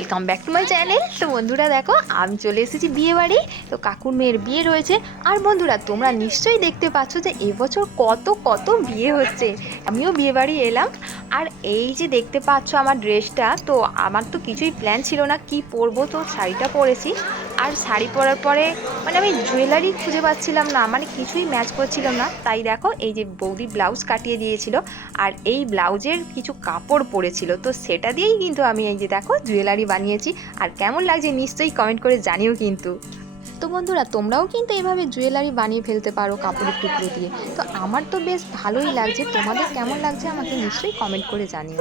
Welcome back to my channel তো বন্ধুরা দেখো, আমি চলে এসেছি বিয়ে বাড়ি। তো কাকুর মেয়ের বিয়ে রয়েছে। আর বন্ধুরা, তোমরা নিশ্চয়ই দেখতে পাচ্ছ যে এবছর কত কত বিয়ে হচ্ছে। আমিও বিয়ে বাড়ি এলাম। আর এই যে দেখতে পাচ্ছ আমার ড্রেসটা, তো আমার তো কিছুই প্ল্যান ছিল না কি পরবো। তো শাড়িটা পরেছি। আর শাড়ি পরার পরে মানে আমি জুয়েলারি খুঁজে পাচ্ছিলাম না মানে কিছুই ম্যাচ করছিলাম না। তাই দেখো, এই যে বৌদি ব্লাউজ কাটিয়ে দিয়েছিল আর এই ব্লাউজের কিছু কাপড় পরেছিল। তো সেটা দিয়েই কিন্তু আমি এই যে দেখো জুয়েলারি বানিয়েছি। আর কেমন লাগছে নিশ্চয়ই কমেন্ট করে জানিও কিন্তু। তো বন্ধুরা, তোমরাও কিন্তু এভাবে জুয়েলারি বানিয়ে ফেলতে পারো কাপড়ের টুকরো দিয়ে। তো আমার তো বেশ ভালোই লাগছে, তোমাদের কেমন লাগছে আমাকে নিশ্চয়ই কমেন্ট করে জানিও।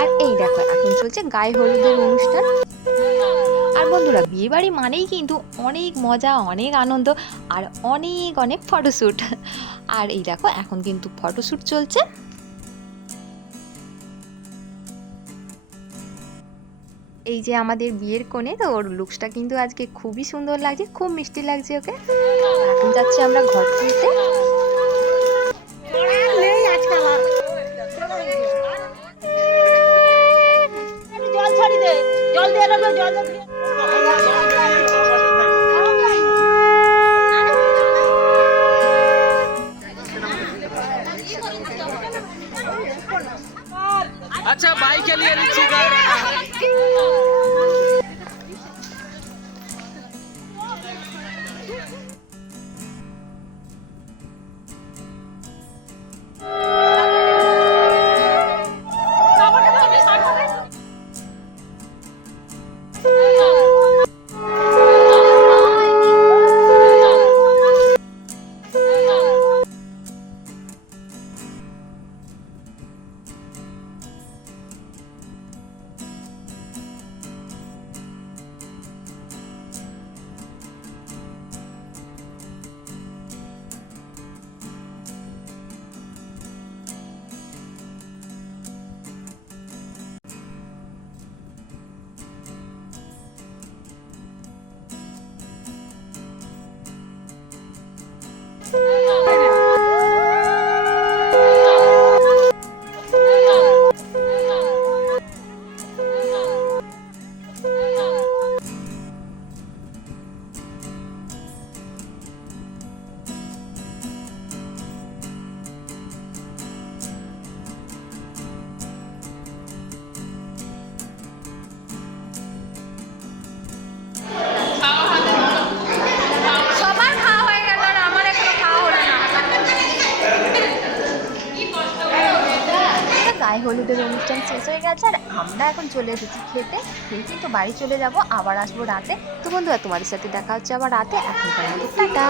আর এই দেখো, এখন চলছে গায়ে হলুদের অনুষ্ঠান। আর বন্ধুরা, বিয়েবাড়ি মানেই কিন্তু অনেক মজা, অনেক আনন্দ আর অনেক অনেক ফটোশ্যুট আর এই দেখো, এখন কিন্তু ফটোশ্যুট চলছে। এই যে আমাদের বিয়ের কোণে, তো ওর লুকসটা কিন্তু আজকে খুবই সুন্দর লাগছে, খুব মিষ্টি লাগছে ওকে। এখন যাচ্ছি আমরা ঘর তুলতে জল ছাড়ি দে, জল দিয়ে জল अच्छा भाई के लिए लीची গায়ে হলুদের অনুষ্ঠান শেষ হয়ে গেছে আর আমরা এখন চলে এসেছি খেতে। খেয়ে কিন্তু বাড়ি চলে যাব, আবার আসব রাতে। তো বন্ধুরা, তোমাদের সাথে দেখা হচ্ছে আবার রাতে। এখন টাটা।